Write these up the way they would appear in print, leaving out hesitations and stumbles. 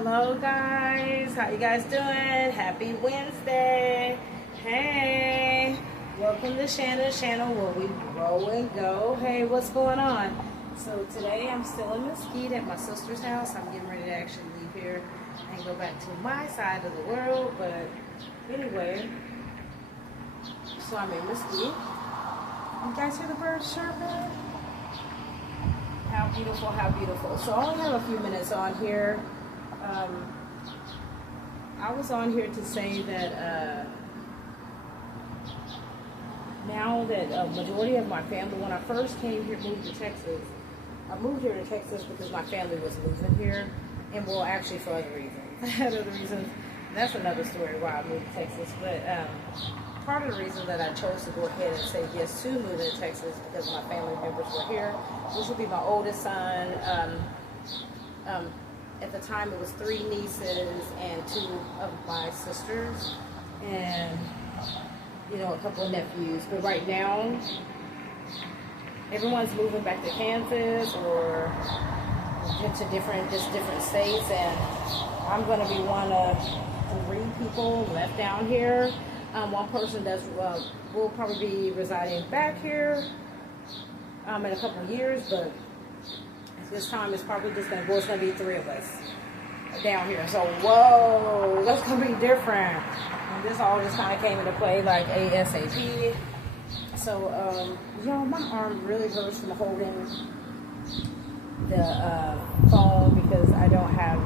Hello guys, how you guys doing? Happy Wednesday. Hey, welcome to Shanna's channel where we grow and go. Hey, what's going on? So today I'm still in Mesquite at my sister's house. I'm getting ready to actually leave here and go back to my side of the world. But anyway, so I'm in Mesquite. You guys hear the birds chirping? How beautiful, how beautiful. So I only have a few minutes on here. I was on here to say that now that a majority of my family, when I first came here, moved to Texas, I moved here to Texas because my family was moving here, and well, actually for other reasons. I had other reasons. That's another story why I moved to Texas. But part of the reason that I chose to go ahead and say yes to moving to Texas because my family members were here. This would be my oldest son. At the time, it was 3 nieces and 2 of my sisters, and a couple of nephews. But right now, everyone's moving back to Kansas or to different states, and I'm going to be one of 3 people left down here. One person will probably be residing back here in a couple of years, but this time it's probably just going to be 3 of us down here. So, whoa, that's going to be different. And this all just kind of came into play like ASAP. So, my arm really hurts from holding the phone because I don't have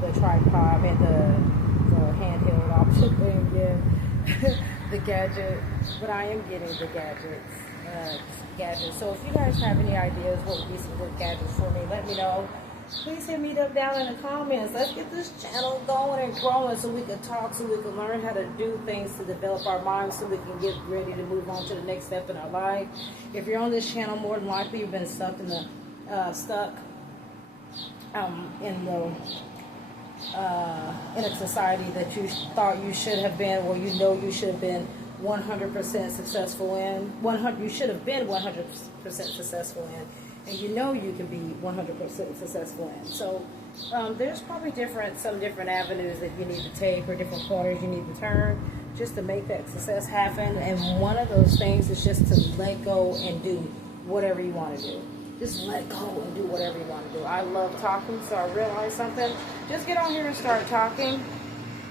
the tripod, I mean the handheld option thing, yeah. The gadget, but I am getting the gadgets. So if you guys have any ideas what would be some good gadgets for me, let me know. Please hit me up down in the comments. Let's get this channel going and growing so we can talk, so we can learn how to do things to develop our minds so we can get ready to move on to the next step in our life. If you're on this channel, more than likely you've been stuck in a society that you thought you should have been, or you should have been 100% successful in. You should have been 100% successful in, and you can be 100% successful in. So there's probably some different avenues that you need to take, or different corners you need to turn, just to make that success happen. And one of those things is just to let go and do whatever you want to do. Just let go and do whatever you want to do. I love talking, so I realized something. Just get on here and start talking,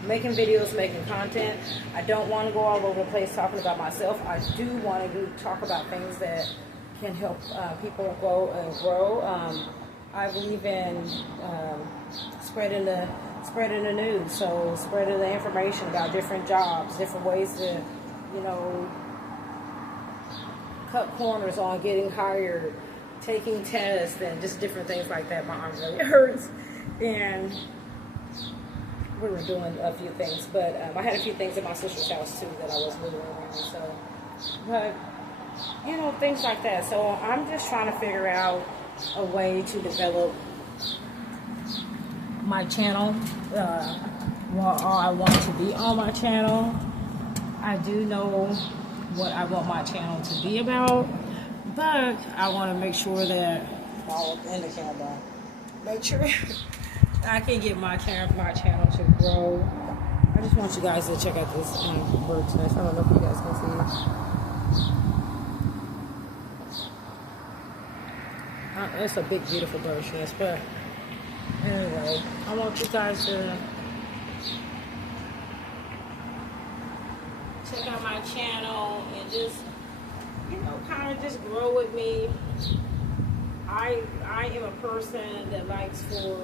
making videos, making content. I don't want to go all over the place talking about myself. I do want to talk about things that can help people grow. I believe in spreading the news, so spreading the information about different jobs, different ways to, cut corners on getting hired, taking tests, and just different things like that. My arm really hurts, and we were doing a few things, but I had a few things at my sister's house too that I was moving around. So, but things like that. So I'm just trying to figure out a way to develop my channel. What I want to be on my channel. I do know what I want my channel to be about. But I want to make sure that in the camera, make sure I can get my channel to grow. I just want you guys to check out this bird's nest. I don't know if you guys can see. It's a big, beautiful bird's nest. But anyway, I want you guys to check out my channel and just kind of just grow with me. I am a person that likes to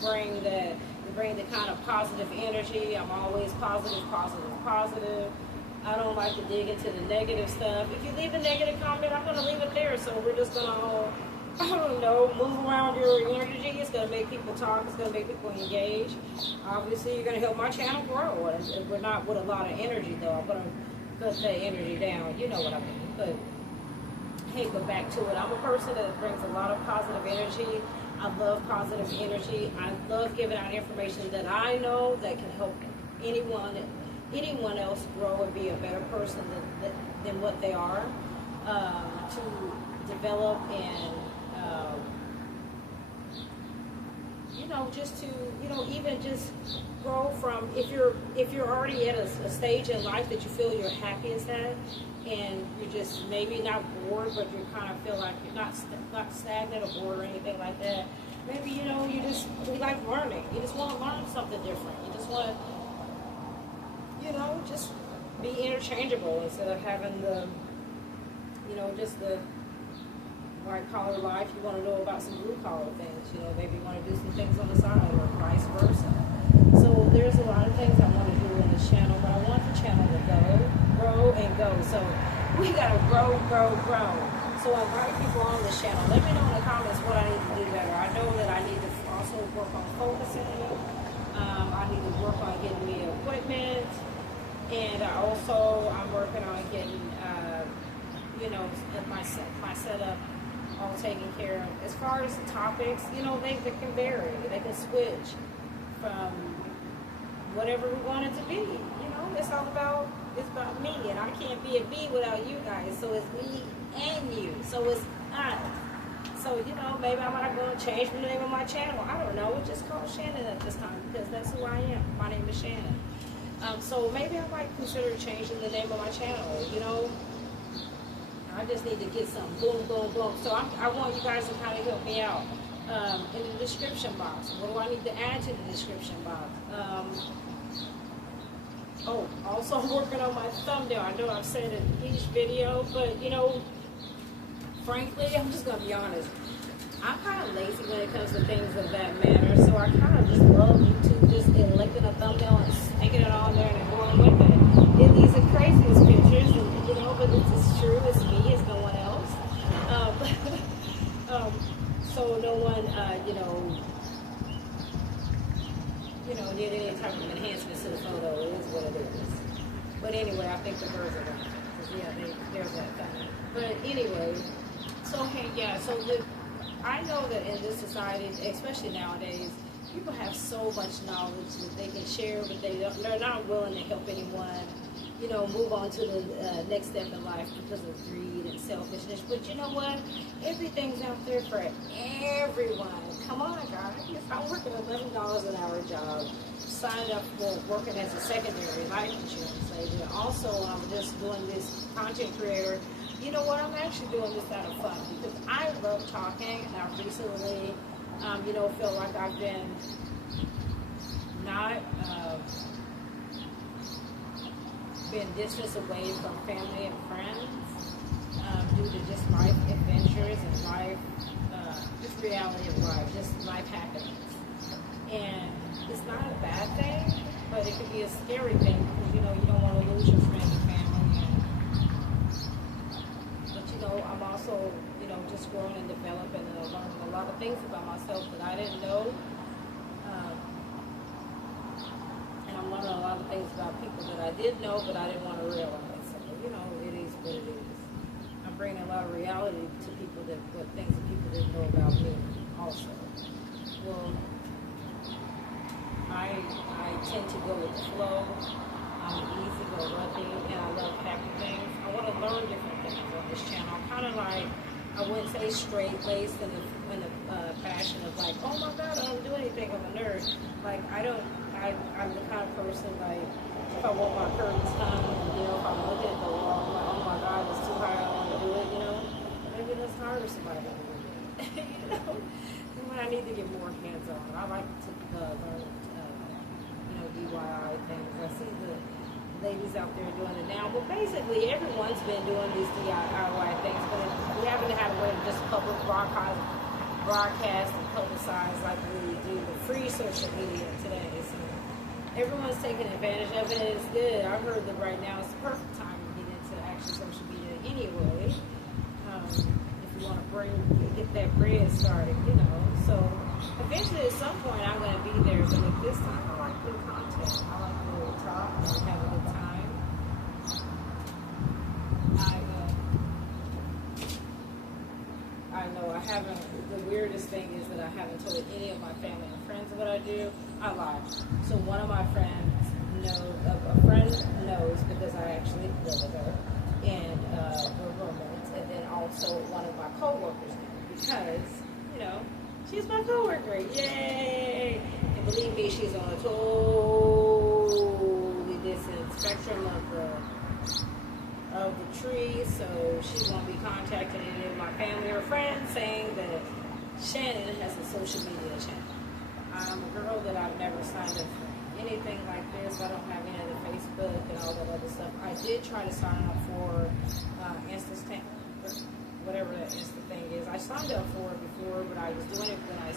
bring the kind of positive energy. I'm always positive. I don't like to dig into the negative stuff. If you leave a negative comment, I'm going to leave it there. So we're just going to, move around your energy. It's going to make people talk. It's going to make people engage. Obviously, you're going to help my channel grow. And we're not with a lot of energy, though. I'm going to put that energy down. You know what I mean. But hey, go back to it. I'm a person that brings a lot of positive energy. I love positive energy. I love giving out information that I know that can help anyone else grow and be a better person than what they are, to develop and you know, just to, you know, even just grow from, if you're already at a stage in life that you feel you're happiest at, and you're just maybe not bored, but you kind of feel like you're not stagnant or bored or anything like that. Maybe, you know, you like learning. You just want to learn something different. You just want to, you know, just be interchangeable instead of having the, you know, just the white collar life. You want to know about some blue collar things. You know, maybe you want to do some things on the side or vice versa. So there's a lot of things I want to do on this channel, but I want the channel to grow and go. So we got to grow. So I invite people on this channel. Let me know in the comments what I need to do better. I know that I need to also work on focusing. I need to work on getting me equipment. And I'm working on getting, you know, my setup all taken care of. As far as the topics, you know, they can vary. They can switch from whatever we want it to be. You know, it's about me, and I can't be a me without you guys. So it's me and you. So it's us. So, you know, maybe I might go and change the name of my channel. I don't know. It's just called Shannon at this time because that's who I am. My name is Shannon. So maybe I might consider changing the name of my channel. You know, I just need to get some boom. So I want you guys to kind of help me out in the description box. What do I need to add to the description box? Also I'm working on my thumbnail. I know I've said it in each video, but you know, frankly, I'm just gonna be honest. I'm kind of lazy when it comes to things of that matter, so I kind of just love YouTube, just electing a thumbnail and sticking it on there and going with it. And these are craziest pictures, and, you know, but it's true. It's me. It's no one else. So no one, did any type of enhancements to the photo. It is what it is. But anyway, I think the birds are right. Yeah, there's that thing. But anyway, so hey, yeah. So I know that in this society, especially nowadays, people have so much knowledge that they can share, but they're not willing to help anyone, you know, move on to the next step in life because of greed and selfishness. But you know what? Everything's out there for everyone. Come on, guys. I'm working $11 an hour job, signed up for working as a secondary life insurance agent. Also, I'm just doing this content creator. You know what? I'm actually doing this out of fun because I love talking, and I recently, feel like I've been been distanced away from family and friends due to just life adventures and life, just reality of life, just life happenings. And it's not a bad thing, but it can be a scary thing because, you know, you don't want to lose your friends and family. But, you know, I'm also, you know, just growing and developing and learning a lot of things about myself that I didn't know. And I'm learning a lot of things about people that I did know, but I didn't want to realize. So, you know, it is what it is. I'm bringing a lot of reality to people what things that people didn't know about me also. Well, I tend to go with the flow. I'm easy go lucky, and I love happy things. I want to learn different things on this channel. I'm kind of like, I wouldn't say straight-laced in the fashion of like, oh my God, I don't do anything. I'm a nerd. Like, I'm the kind of person, like, if I want my curtains hung, you know, if I'm looking at the wall, I'm like, oh my God, it's too high, I don't want to do it, you know. Maybe let's hire somebody to do it. You know, when I need to get more hands-on. I like to learn, DIY things. I see the ladies out there doing it now, but basically everyone's been doing these DIY things, but we haven't had a way to just public broadcast and publicize like we do the free social media today. So everyone's taking advantage of it, and it's good. I heard that right now it's the perfect time to get into actual social media anyway. If you want to get that bread started, you know. So eventually at some point I'm going to be there, but at this time I like good content. I like to talk and have a good time. I know I haven't, the weirdest thing is that I haven't told any of my family and friends what I do. I lie. So one of my friends a friend knows because I actually live with her, and we're roommates, and then also one of my co-workers knows because, you know, She's my coworker. Yay! And believe me, she's on a totally different spectrum of the tree, so she won't be contacting any of my family or friends saying that Shannon has a social media channel. I'm a girl that I've never signed up for anything like this. I don't have any of the Facebook and all that other stuff. I did try to sign up for Insta, whatever that Insta thing is. I signed up for it before, but I was doing it when I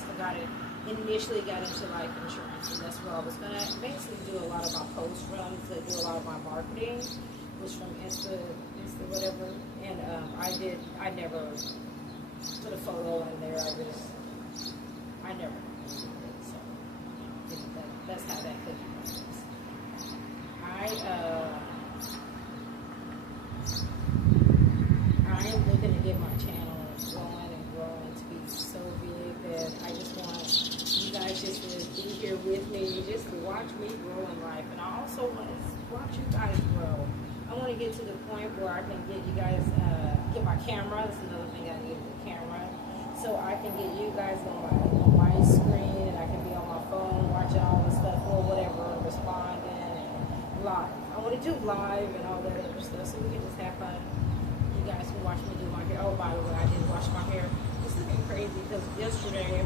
initially got into life insurance, and that's where I was going to basically do a lot of my post runs, do a lot of my marketing, was from Insta whatever, and I never put a photo in there. I never did it, so that's how that cookie was. I am looking to get my channel going and growing to be so big that I just want you guys just to be here with me, just to watch me grow in life. And I also want to watch you guys grow. I want to get to the point where I can get you guys, get my camera. That's another thing I need, the camera. So I can get you guys on my screen, and I can be on my phone watching all this stuff or whatever, responding and live. I want to do live and all that other stuff so we can just have fun. You guys can watch me do my hair. Oh, by the way, I did wash my hair. It's looking crazy because yesterday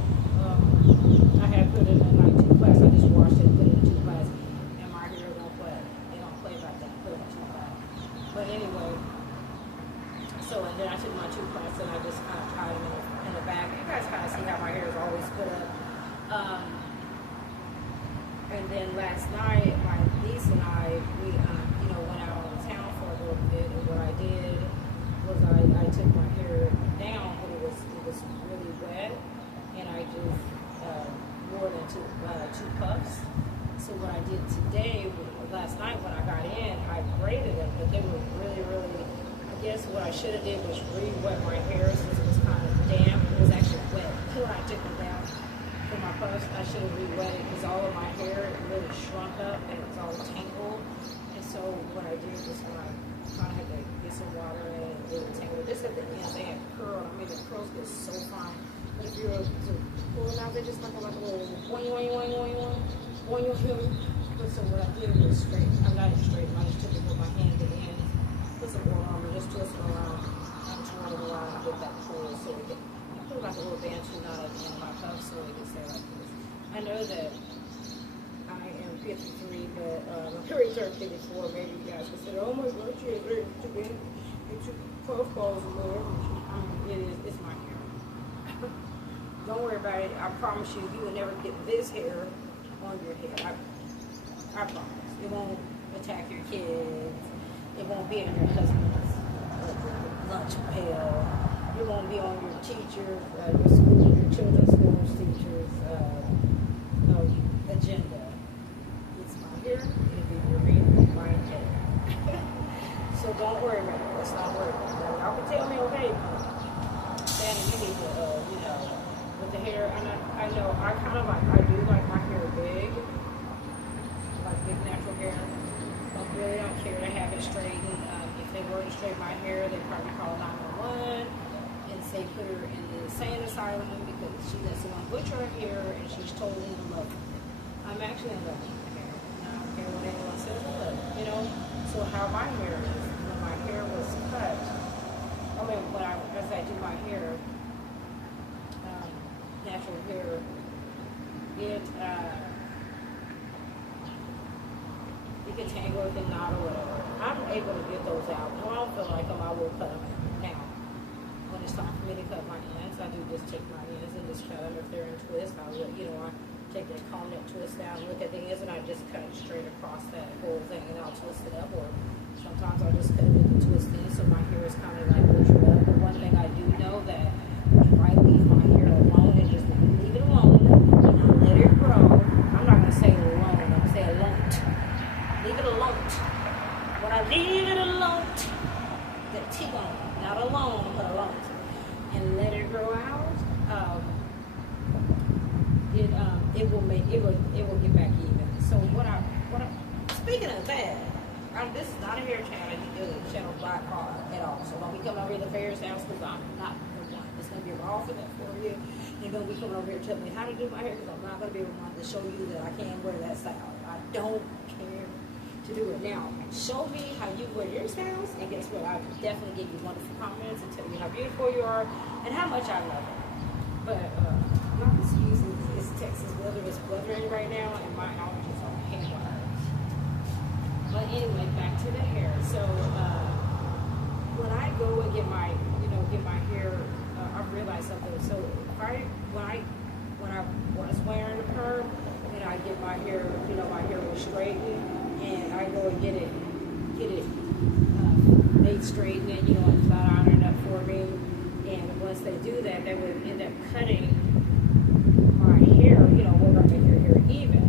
I had put it in like 2 class. I just washed it and put it in 2 class, and my hair don't play. They don't play like that. Put it in 2 class. But anyway, so and then I took my 2 class and I just kind of tied them in the back. You guys kind of see how my hair is always put up. And then last night, my niece and I, we went out on the town for a little bit, and what I did was I took my hair down, but it was really wet, and I just wore it into 2 puffs. So what I did today, last night when I got in, I braided them, but they were really, I guess what I should have did was re-wet my hair since it was kind of damp. It was actually wet when I took them down for my puffs. I should have re-wet it because all of my hair really shrunk up and it was all tangled. And so what I did was when I kind of had to get some water in and it was tangled. Just at the ends, they had curl. I mean, the curls get so fine. But if you were to pull them out, they just like a little boing, boing, boing, boing, boing, boing, boing. But so what I did was straight. I got it straight. I just took it with my hand at the end, put some water on it, just twist it around. I'm twirling it around with that pull so it can. I put like a little bantu knot at the end of my cuff so it can stay like this. I know that I am 53, but I'm very 54. Maybe you guys can say, oh my God, you're very get your puff balls or whatever. It's my hair. Don't worry about it. I promise you, you will never get this hair on your head. I promise. It won't attack your kids. It won't be in your husband's lunch pail. It won't be on your teachers, your children's school's teachers' agenda. It's my hair. It'll be your my hair. So don't worry about it. Let's not worry about it. Y'all can tell me, okay, Danny, you need to, with the hair. And I know I do like my hair big. Like big natural hair. I really don't care to have it straightened. If they were to straighten my hair, they'd probably call 911 and say put her in the insane asylum because she lets someone butcher her hair and she's totally in love with it. I'm actually in love with my hair. And I don't care what anyone says, I love it. You know? So how my hair is, when my hair was cut, as I do my hair, natural hair, it can tangle with the knot or whatever. I'm able to get those out. When I don't feel like them, I will cut them out. Now, when it's time for me to cut my ends, I do just take my ends and just cut them. If they're in twist, I take that comb that twist down, look at the ends, and I just cut it straight across that whole thing, and I'll twist it up. Or sometimes I'll just cut it with the twist in, so my hair is kind of like butchered up. But one thing I do know that if I leave my hair alone and just leave it alone and let it grow, I'm not gonna say alone. I'm gonna say alone. Leave it alone. When I leave it alone, the T-bone, not alone, but alone, and let it grow out, it will get back even. So speaking of that, this is not a hair channel. Channel by far at all. So don't be coming over here to Ferris House because I'm not the one. It's gonna be a offer that for you. You're going to be coming over here telling me how to do my hair because I'm not going to be able to show you that I can wear that style. I don't care to do it. Now, show me how you wear your styles, and guess what? I definitely give you wonderful comments and tell you how beautiful you are and how much I love it. But not excusing this Texas weather. It's weathering right now, and my allergies are haywire. But anyway, back to the hair. So when I go and get my hair, I realized something. So when I was wearing a perm, and I get my hair, my hair was straightened, and I go and get it made straightened, and flat iron it up for me. And once they do that, they would end up cutting my hair, we're going to make your hair even.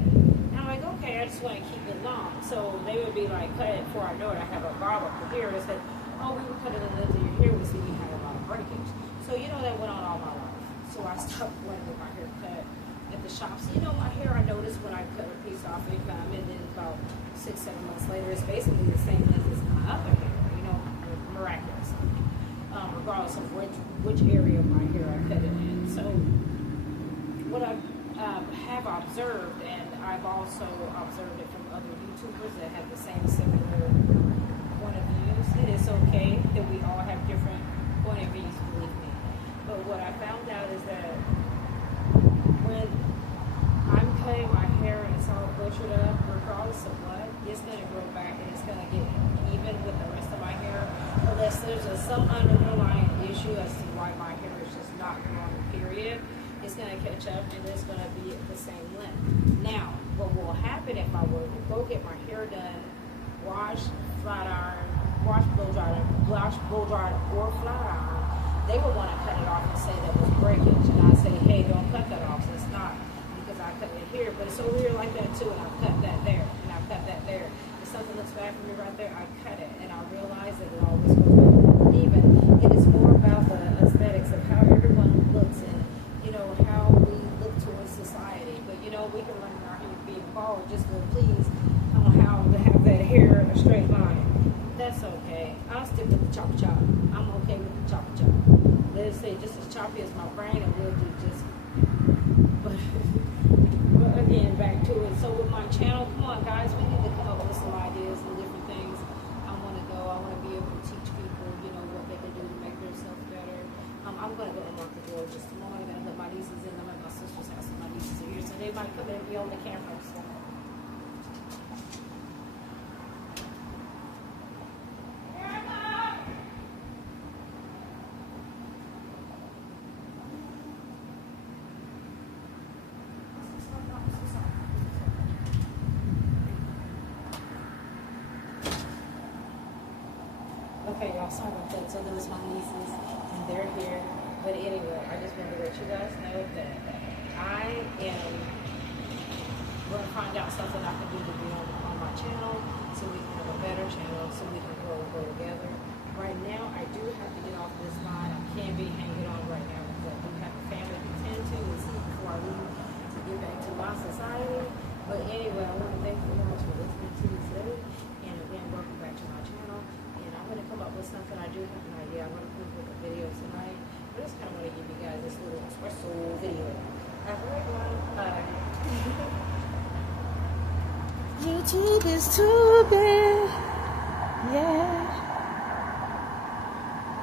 And I'm like, okay, I just want to keep it long. So they would be like, cut it before I know it. I have a barber here that said, oh, we were cutting the length of your hair. We see you had a lot of breakage. So, that went on all my life. So I stopped going with my hair cut at the shops. My hair, I noticed when I cut a piece off, and then about 6-7 months later, it's basically the same length as my other hair, miraculously. Regardless of which area of my hair I cut it in. So what I have observed, and I've also observed it from other YouTubers that have the same similar point of views, it is okay that we all have different point of views, believe me. But what I found out is that when I'm cutting my hair and it's all butchered up, regardless of what, it's going to grow back and it's going to get even with the rest of my hair, unless there's some underlying issue as to why my hair is just not growing, period. It's going to catch up and it's going to be at the same length. Now, what will happen if I were to go get my hair done, wash, flat iron, wash, blow dry, or flat iron, they would want to cut it off and say that was breakage. And I say, hey, don't cut that off. So it's not, because I cut it here, but it's over here like that too, and I've cut that there, and I've cut that there. If something looks bad for me right there, I cut it, and I realize that it always goes back even. It is more about the aesthetics of how everyone looks and, how we look towards society. But, we can learn our hair being bald just to please how to have that hair in a straight line. That's okay. I'll stick with the chop chop. I'm okay with the chop chop. Let's say just as choppy as my brain, and we'll do just. But again, back to it. So with my channel, come on, guys, we need to come up with some ideas and different things. I want to be able to teach people, what they can do to make themselves better. I'm going to go unlock the door just a moment. I'm going to put my nieces in. I'm at my sister's house, and my nieces are here, so they might come in and be on the camera. So. Okay, y'all, sorry about that. So those my nieces, and they're here. But anyway, I just wanted to let you guys know that I am going to find out something I can do to be on my channel, so we can have a better channel, so we can grow and grow together. Right now, I do have to get off this line. I can't be hanging on right now because I do have a family to tend to and see before I leave to get back to my society. But anyway, I want to thank you guys for listening to me today. And again, welcome back to my channel. I'm going to come up with something. I do have an idea. I'm going to come up with a video tonight. I just kind of want to give you guys this little espresso video. Alright, YouTube is too big. Yeah.